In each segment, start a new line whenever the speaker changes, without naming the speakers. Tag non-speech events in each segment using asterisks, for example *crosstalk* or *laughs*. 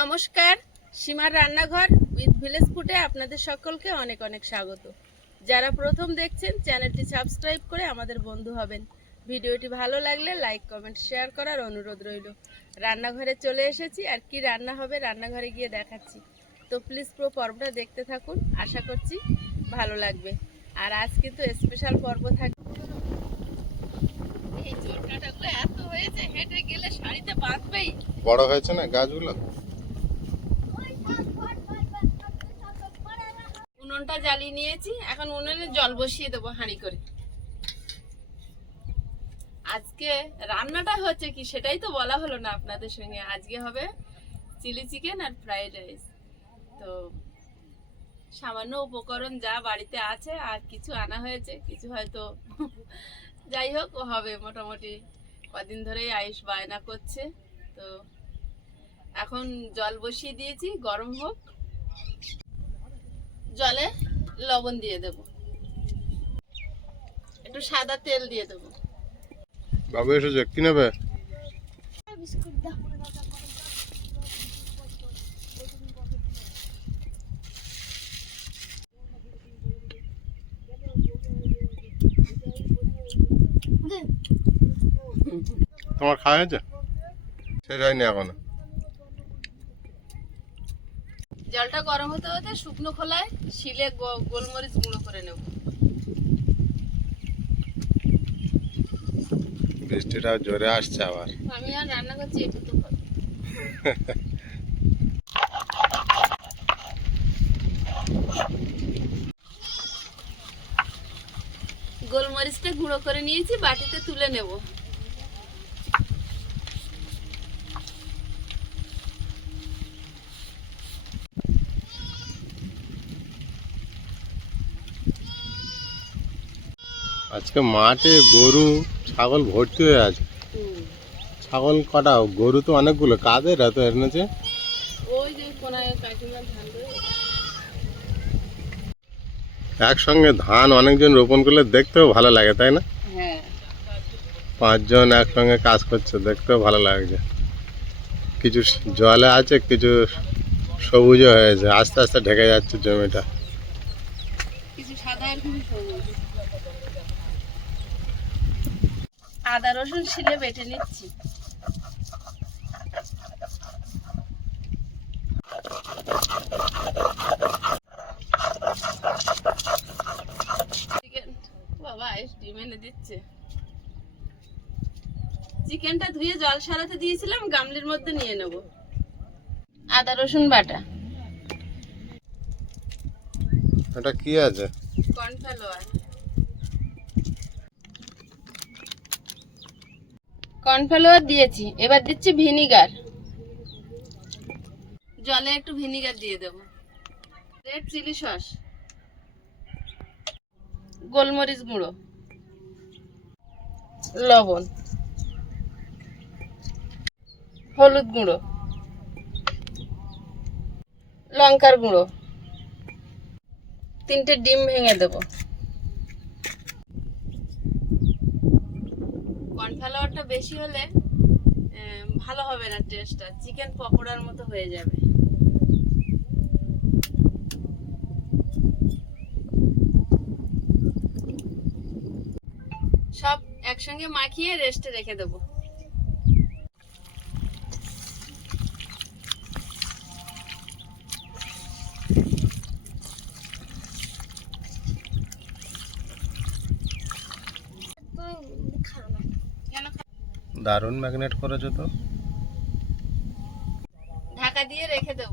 নমস্কার, সীমার রান্নাঘর উইথ ভিলেজ ফুডে আপনাদের সকলকে অনেক অনেক স্বাগত। যারা প্রথম দেখছেন, চ্যানেলটি সাবস্ক্রাইব করে আমাদের বন্ধু হবেন। ভিডিওটি ভালো লাগলে লাইক, কমেন্ট, শেয়ার করার অনুরোধ রইল। রান্নাঘরে চলে এসেছি, আর কি রান্না হবে রান্নাঘরে গিয়ে দেখাচ্ছি। তো প্লিজ পুরো পর্বটা দেখতে থাকুন, আশা করছি ভালো লাগবে। আর আজ কিন্তু স্পেশাল পর্ব থাকবে এই এত হয়েছে, হেঁটে গেলে শাড়িতে বাঁধবেই।
বড় হয়েছে না গাছগুলো?
উনুনটা জ্বালিয়ে নিয়েছি। এখন উনুনে জল বসিয়ে দেবো হাঁড়ি করে। আজকে রান্নাটা হচ্ছে কি সেটাই তো বলা হলো না আপনাদের সঙ্গে। আজকে হবে চিলি চিকেন আর ফ্রাইড রাইস। তো সামান্য উপকরণ যা বাড়িতে আছে আর কিছু আনা হয়েছে, কিছু হয়তো *laughs* যাই হোক, হবে মোটামুটি কদিন ধরেই আয়ুষ বায়না করছে। তো এখন জল বসিয়ে দিয়েছি, গরম হোক। জলে লবণ দিয়ে দেব। একটু সাদা তেল দিয়ে দেব।
বাবু এসেছে, কি নেবে? তোমার খাওয়া হয়েছে? সেটাই হয়নি এখনও।
জলটা গরম হতে হতে শুকনো খোলায় শিলে গোলমরিচ গুঁড়ো করে নেব।
বৃষ্টিটা জোরে আসছে আবার।
আমি আর রান্না করছি একটু তো গোলমরিচটা গুঁড়ো করে নিয়েছি বাটিতে তুলে নেব।
আজকে মাঠে গরু ছাগল ভর্তি হয়ে আছে। ছাগল কটা? গরু তো অনেকগুলো। কাদের এত এনেছে? একসঙ্গে ধান অনেকজন রোপণ করলে দেখতেও ভালো লাগে তাই না?
হ্যাঁ।
পাঁচজন একসঙ্গে কাজ করছে দেখতেও ভালো লাগছে। কিছু জলে আছে কিছু সবুজ হয়েছে। আস্তে আস্তে ঢেকে যাচ্ছে জমিটা।
কিছু সাদা আর কিছু সবুজ। আদা রসুন শিলে বেটে নিচ্ছি। বাবা ডিম এনে দিচ্ছে। চিকেনটা ধুয়ে জল সারাতে দিয়েছিলাম গামলির মধ্যে নিয়ে নেব। আদা রসুন বাটা।
এটা কি আছে?
কর্নফ্লাওয়ার। কর্নফ্লাওয়ার দিয়েছি, এবার দিচ্ছি ভিনিগার। জলে একটু ভিনিগার দিয়ে দেব। Red chilli sauce. গোলমরিচ গুঁড়ো। লবণ। হলুদ গুঁড়ো। লঙ্কার গুঁড়ো। তিনটে ডিম ভেঙে দেবো। কর্নফ্লাওয়ারটা বেশি হলে ভালো হবে না টেস্টটা চিকেন পকোড়ার মতো হয়ে যাবে। সব একসঙ্গে মাখিয়ে রেস্টে রেখে দেবো কেন
দারুণ ম্যাগনেট করেছ তো।
ঢাকা দিয়ে রেখে দেব।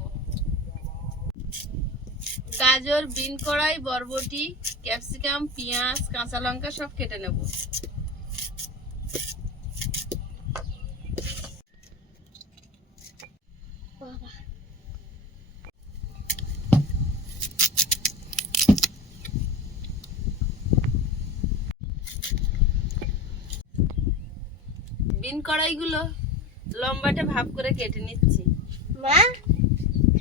গাজর, বিন কড়াই, বরবটি, ক্যাপসিকাম, পেঁয়াজ, কাঁচা লঙ্কা সব কেটে নেব। বিন কড়াইগুলো লম্বাটা ভাব করে কেটে নিচ্ছি।
মা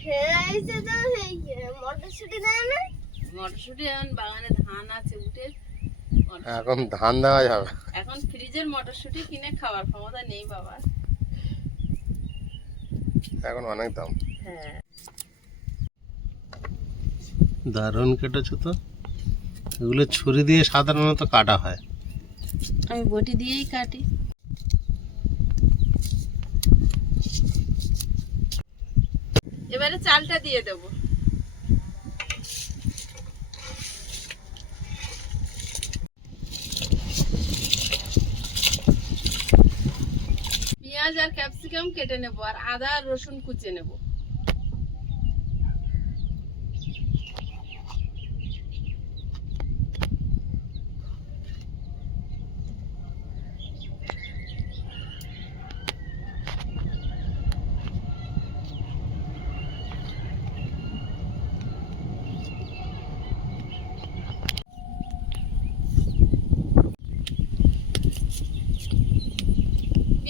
ফেরাইছে তো সেই মটরশুটি দেয় না
মটরশুঁটি এখন বাগানে ধান আছে উঠে।
এখন ধান দেওয়া যাবে।
এখন ফ্রিজের মটরশুঁটি কিনে খাওয়ার ক্ষমতা নেই বাবা।
এখন অনেক দাম।
হ্যাঁ।
দারুণ কেটেছো তো। এগুলো ছুরি দিয়ে সাধারণত কাটা হয়।
আমি বটি দিয়েই কাটি। এবারে চালটা দিয়ে দেব। পেঁয়াজ আর ক্যাপসিকাম কেটে নেব আর আদা আর রসুন কুচে নেব।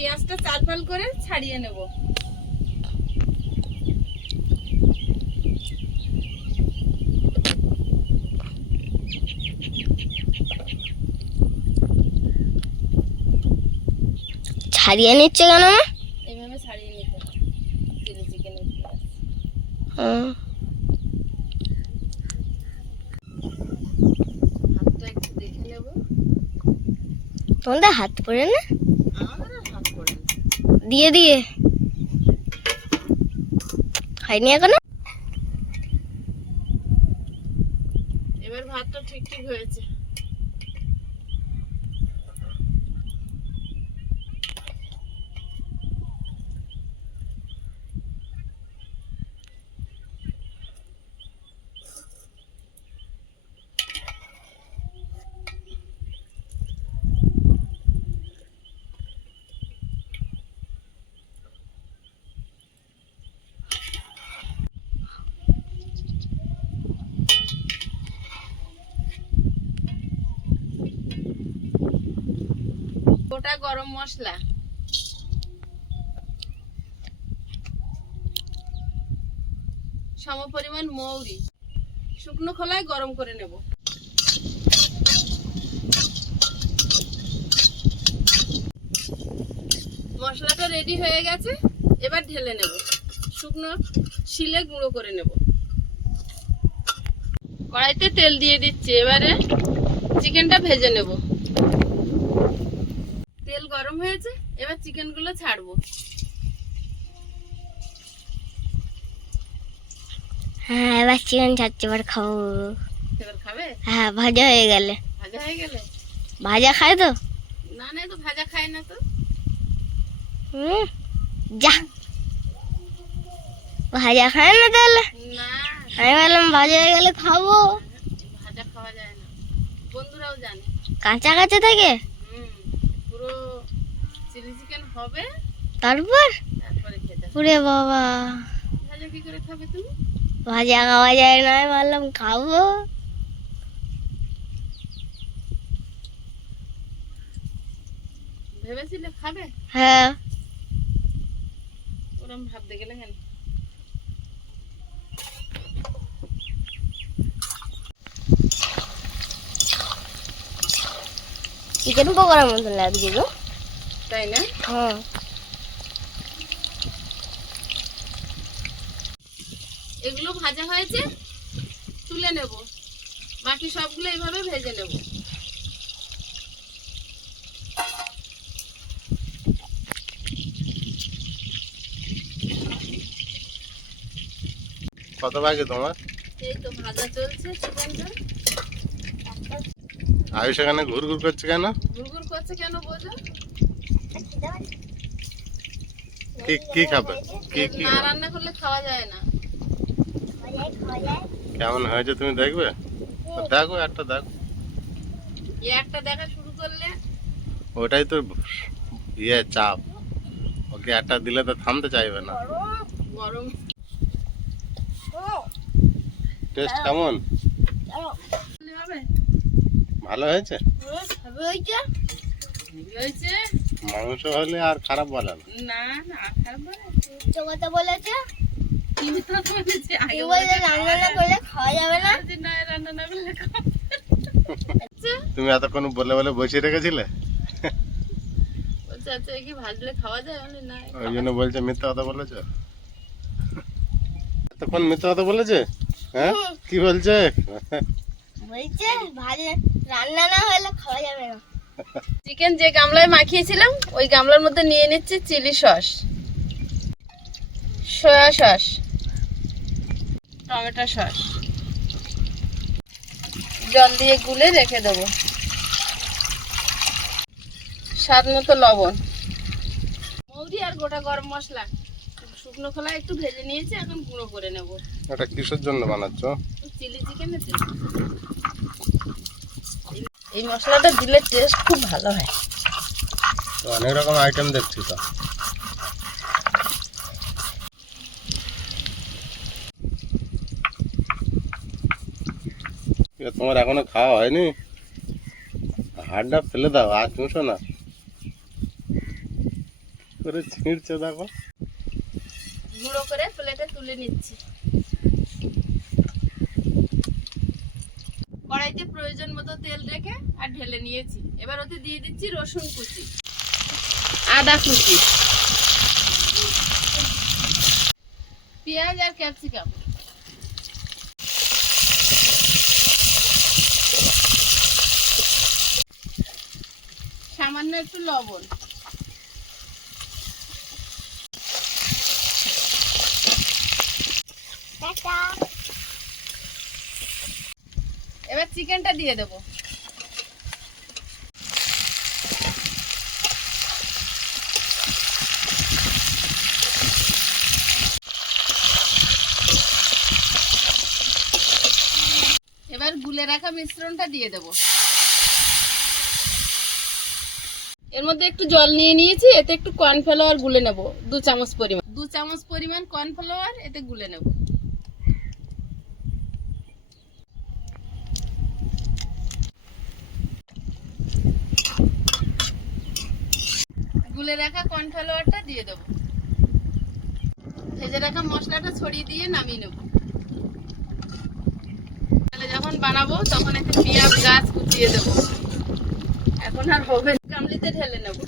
পেঁয়াজটা চাল ফাল করে ছাড়িয়ে নেব।
ছাড়িয়ে নিচ্ছে কেন
এইভাবে ছাড়িয়ে নিতে চিলি চিকেনের পেঁয়াজ। হাতটা একটু দেখে নেব।
তোমাদের হাত পড়ে না
আমাদের আর হাত পড়ে না
দিয়ে দিয়ে। খাইনি এখনও?
এবার ভাতটা ঠিক ঠিক হয়েছে। গোটা গরম মশলা। সম পরিমাণ মৌরি। শুকনো খোলায় গরম করে নেব। মশলাটা রেডি হয়ে গেছে, এবার ঢেলে নেব। শুকনো শিলে গুঁড়ো করে নেব। কড়াইতে তেল দিয়ে দিচ্ছি, এবারে চিকেনটা ভেজে নেব। তেল গরম হয়েছে এবার চিকেনগুলো ছাড়বো।
হ্যাঁ এবার চিকেন ছাড়ছে এবার খাব।
এবার খাবে?
হ্যাঁ ভাজা হয়ে গেলে।
ভাজা হয়ে গেলে?
ভাজা খায় তো?
না না তো ভাজা খায় না তো।
হুম যা। ভাজা খায় না তাহলে?
না।
আমি বললাম ভাজা হয়ে গেলে খাব।
ভাজা খাওয়া যায় না। বন্ধুরাও জানে।
কাঁচা কাঁচা থাকে
হুম পুরো চিলি চিকেন হবে?
তারপর? ওরে বাবা।
ভাজা কি করে খাবে তুমি?
ভাজা খাওয়া যায় না বললাম খাব।
ভেবেছিলে খাবে?
হ্যাঁ।
ওরম ভাবতে গেলে কেন?
চিকেন পকোড়ার মতন লাগছে গো।
তাই না?
হ্যাঁ।
এগুলো ভাজা হয়েছে তুলে নেব। বাকি সবগুলো এইভাবে ভেজে নেব।
কত বাকি তোমার?
এই তো ভাজা চলছে চিকেনটা।
আয়ুষ এখানে ঘুর ঘুর করছে কেন?
গুড়গুড় করছে কেন বোঝো
কি কি খাবে? কি কি?
না রান্না করলে খাওয়া যায় না।
কেমন হয়েছে তুমি দেখবে? দেখো একটা দেখো।
একটা দেখা শুরু করলে।
ওটাই তো ইয়ে চাপ। ওকে একটা দিলে তো থামতে চাইবে না।
গরম।
টেস্ট কেমন? ভালো হয়েছে?
কি হয়েছে।
মাংস হলে আর খারাপ বলে না।
না না খারাপ বলে
কথা বলেছে?
বলেছে? আগে
বলে রান্না না করলে খাওয়া যাবে না?
না রান্না না করলে
তুমি এতক্ষণ বলে বলে বসিয়ে রেখেছিলে?
বলছে আচ্ছা কি ভাজলে খাওয়া যায়? না
ওই জন্য বলছে মিথ্যা কথা বলেছ। এতক্ষণ মিথ্যা কথা বলেছে? হ্যাঁ? কি বলছে?
বলছে ভালো রান্না না হলে খাওয়া যাবে না।
চিকেন যে গামলায় মাখিয়েছিলাম ওই গামলার মধ্যে নিয়ে নিচ্ছি chilli sauce. Soya sauce. Tomato sauce. জল দিয়ে গুলে রেখে দেবো। স্বাদ মতো লবণ। মৌরি আর গোটা গরম মশলা। শুকনো খোলা একটু ভেজে নিয়েছি এখন গুঁড়ো করে নেব।
এটা কিসের জন্য বানাচ্ছ?
চিলি চিকেনের জন্য। এই মশলাটা দিলে টেস্ট খুব ভালো হয়।
তো অনেক রকম আইটেম দেখছি তো। তোমার এখনও খাওয়া হয়নি? হাড়টা ফেলে দাও আর চুষো না। করে ছিঁড়ছে দেখো।
গুঁড়ো করে প্লেটে তুলে নিচ্ছি কড়াইতে প্রয়োজন মতো তেল রেখে আর ঢেলে নিয়েছি। এবার ওতে দিয়ে দিচ্ছি রসুন কুচি। আদা কুচি। পেঁয়াজ আর ক্যাপসিকাম। সামান্য একটু লবণ। এবার চিকেনটা দিয়ে দেবো। এবার গুলে রাখা মিশ্রণটা দিয়ে দেব। এর মধ্যে একটু জল নিয়ে নিয়েছি, এতে একটু কর্নফ্লাওয়ার গুলে নেব, দু চামচ পরিমাণ। দু চামচ পরিমাণ কর্নফ্লাওয়ার এতে গুলে নেব। গুলে রাখা কর্নফ্লাওয়ারটা দিয়ে দেবো। ভেজে রাখা মশলাটা ছড়িয়ে দিয়ে নামিয়ে নেব। তাহলে যখন বানাবো, তখন একটা পেঁয়াজ, গাছ কুচিয়ে দেবো। এখন আর হবে চামলিতে ঢেলে নেব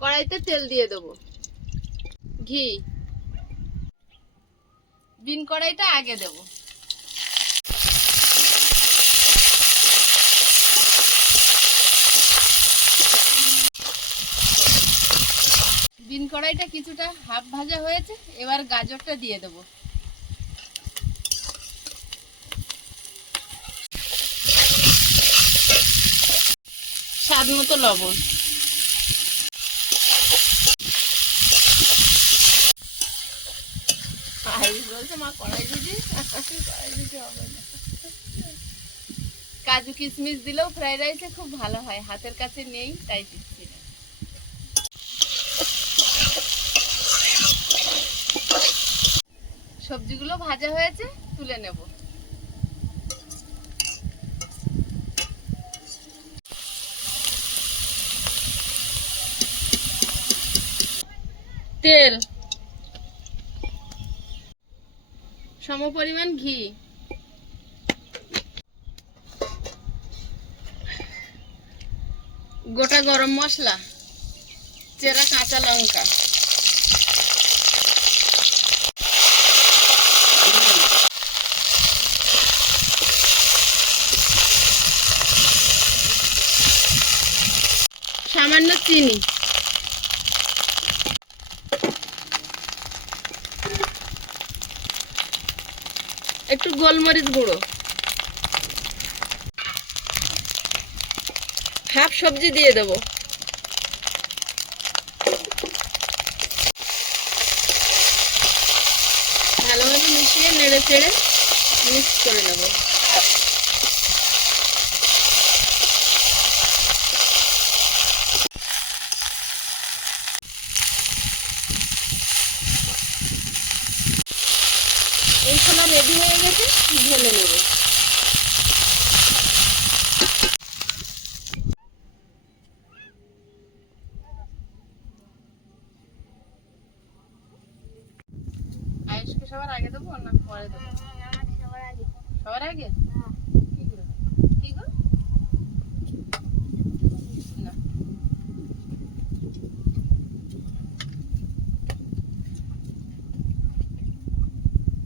কড়াইতে তেল দিয়ে দেবো। ঘি। বিন কড়াইটা আগে দেবো। বিন কড়াইটা কিছুটা হাফ ভাজা হয়েছে, এবার গাজরটা দিয়ে দেবো। স্বাদ মতো লবণ। কড়াই কড়াই হবে না কাজু কিশমিশ দিলেও ফ্রাইড রাইসে খুব ভালো হয়। হাতের কাছে নেই, তাই দিচ্ছি না। সবজিগুলো ভাজা হয়েছে, তুলে নেব। তেল। সমপরিমাণ ঘি। গোটা গরম মশলা চেরা কাঁচা লঙ্কা। সামান্য চিনি। একটু গোলমরিচ গুঁড়ো। হাফ সবজি দিয়ে দেব। ভালোভাবে মিশিয়ে নেড়ে চেড়ে মিক্স করে নেব এই ছোলা রেডি হয়ে গেছে ঢেলে নেব আয়ুষকে সবার আগে দেবো না পরে দেবো?
সবার আগে।
সবার আগে?
হ্যাঁ।
কি করে? কি গো? না।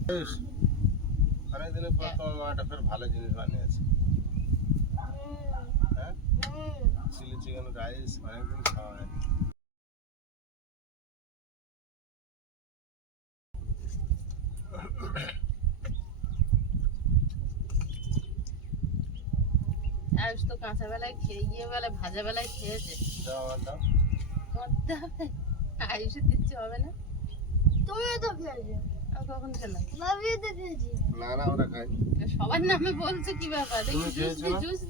বেশ, অনেকদিনের পর তোমার মা একটা ফের ভালো জিনিস বানিয়েছে।
হুম,
হ্যাঁ?
হুম।
চিলি চিকেন রাইস অনেকদিন খাওয়া হয়
আয়ুষ তো কাঁচা বেলায় খেয়ে গিয়ে বেলায় ভাজা বেলায় খেয়েছে আয়ুষে দিচ্ছে হবে না?
তুমিও তো খেয়েছো।
কখন খেলাম?
ভাবিও তো খেয়েছি।
না না ওরা খাই
সবার নামে বলছে কি ব্যাপার?
তুমি
জুস দি জুস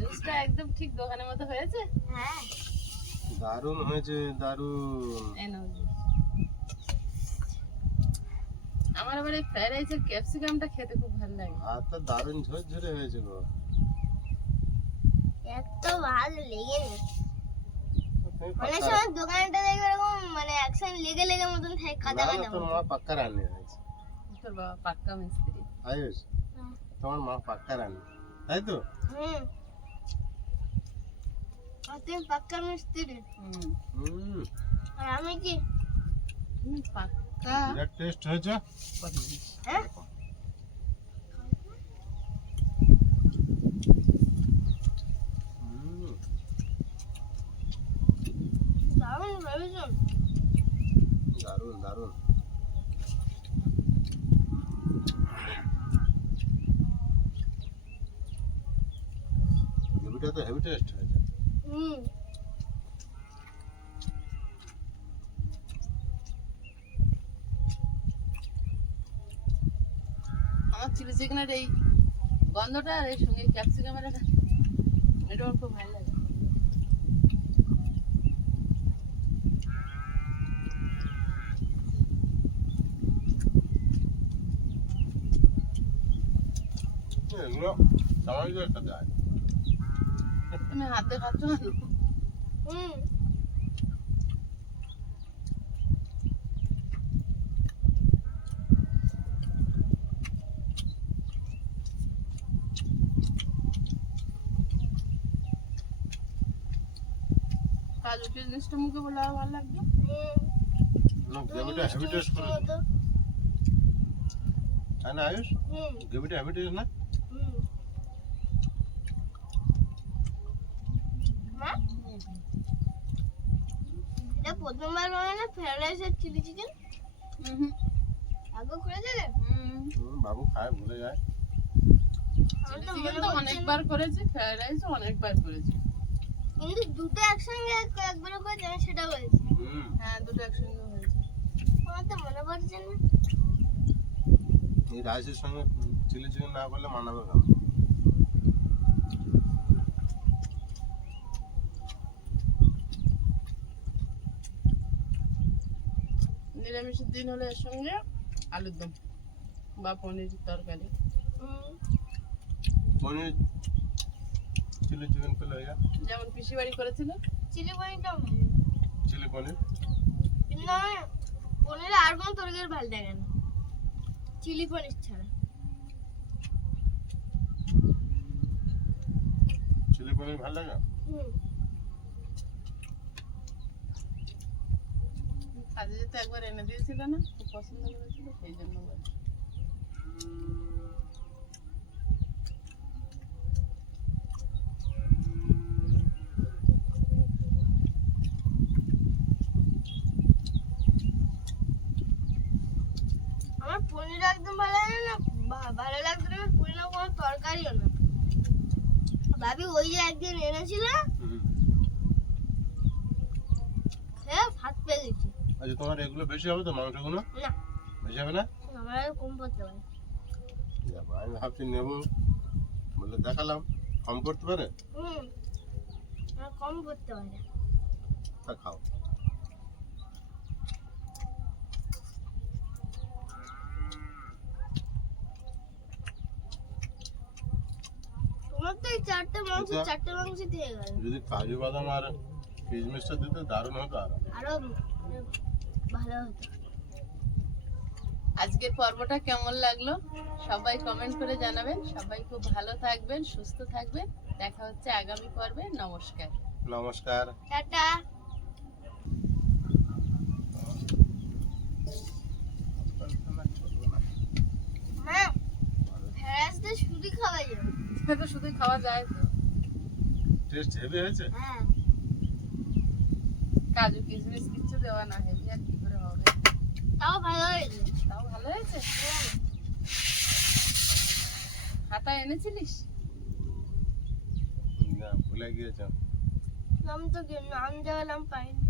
জুসটা একদম ঠিক দোকানের মতো হয়েছে?
হ্যাঁ।
দারুণ হয়েছে দারুণ।
এই নাও। আমার আবার এই ফ্রাইড রাইসের ক্যাপসিকামটা খেতে খুব ভালো লাগে।
ভাতটা দারুণ ঝরঝরে হয়েছে গো।
এত ভালো লেগে অনেক সময় দোকানটা দেখবে এরকম মানে একসাথে লেগে লেগে মতন থাকে কাদা কাদা
তোর মা পাক্কা রান্নি হয়েছে
তোর বাবা পাক্কা মিস্ত্রি।
আয়ুষ
হ্যাঁ।
তোমার মা পাক্কা রান্নি তাই তো?
হুম। তুমি পাক্কা মিস্ত্রি।
হুম।
হুম।
আর আমি কি?
পাক্কা
বিরাট টেস্ট হয়েছে
হ্যাঁ
হুম
দারুণ ভেবেছো
দারুণ দারুণ গ্রেভিটা তো হেভি টেস্ট হয়েছে
চিলি চিকেনের এই গন্ধটা আর এই সঙ্গে ক্যাপসিকামের একটা এটা আমার খুব ভালো লাগে।
এগুলো সামাজিক একটা দেয়।
তুমি হাতে খাচ্ছ না?
হুম।
কাজু জিনিসটা মুখে বলে আরও ভালো লাগবে।
গ্রেভিটা করে
মতো
তাই না আয়ুষ? গ্রেভিটা
এটা প্রথমবার ফ্রাইড রাইস আর চিলি চিকেন আগে করে দেবে
হুম
হুম, বাবু খায় ভুলে যায়।
চিলি
তো
চিকেন তো অনেকবার করেছি ফ্রাইড রাইসও অনেকবার করেছি।
কিন্তু দুটো একসঙ্গে এক- করে আমি সেটা বলছি
হ্যাঁ দুটো একসঙ্গে হয়েছে।
আমার তো মনে পড়ছে না।
এই রাইসের সঙ্গে চিলি চিকেন না করলে মানাবে
নিরামিষের দিন হলে এর সঙ্গে আলুর দম বা পনির তরকারি।
পনির চিলি চিকেন পেলে হয়ে যায়।
যেমন পিসি বাড়ি করেছিল
চিলি পনিরটা
চিলি পনির
কিন্তু আমার আর কোনো তরকারি ভালো লাগে না। চিলি পনির ছাড়া।
চিলি পনির ভালো লাগে?
হুম।
কাজে যেতে একবার এনে দিয়েছিল না খুব পছন্দ করেছিল সেই জন্য বলছি।
আমার পনির একদম ভালো লাগে না ভা- ভালো লাগতো না পনিরের কোনো তরকারিও না ভাবি ওই যে একদিন এনেছিল? হ্যাঁ ভাত পেয়ে গেছি।
আচ্ছা তোমার এগুলো বেশি হবে তো মাংসগুলো?
না।
বেশি হবে না?
আমার কম পড়তে পারে।
আমি ভাবছি নেব। বলে দেখালাম কম করতে পারে?
হুম কম পারে
তা খাও
তোমার তো এই চারটে মাংস
আচ্ছা।
চারটে মাংস দিয়ে গেল।
যদি কাজু বাদাম আর কিশমিশটা দিতে দারুণ হতো
আরও। ভালো হতো।
আজকের পর্বটা কেমন লাগল? সবাই কমেন্ট করে জানাবেন। সবাই খুব ভালো থাকবেন সুস্থ থাকবেন। দেখা হচ্ছে আগামী পর্বে। নমস্কার।
নমস্কার।
টাটা। মা ভেড়াস দিয়ে শুধু খাওয়া যাবে
তো শুধু খাওয়া যায় তো।
টেস্ট হেভি হয়েছে?
হ্যাঁ
কাজু কিশমিশ কিচ্ছু দেওয়া না হেভি আর কি করে হবে।
তাও ভালো হয়েছে।
তাও ভালো হয়েছে? খাতা এনেছিলিস?
না ভুলে গিয়েছ।
নাম তো কি নাম জানলাম পাইনি।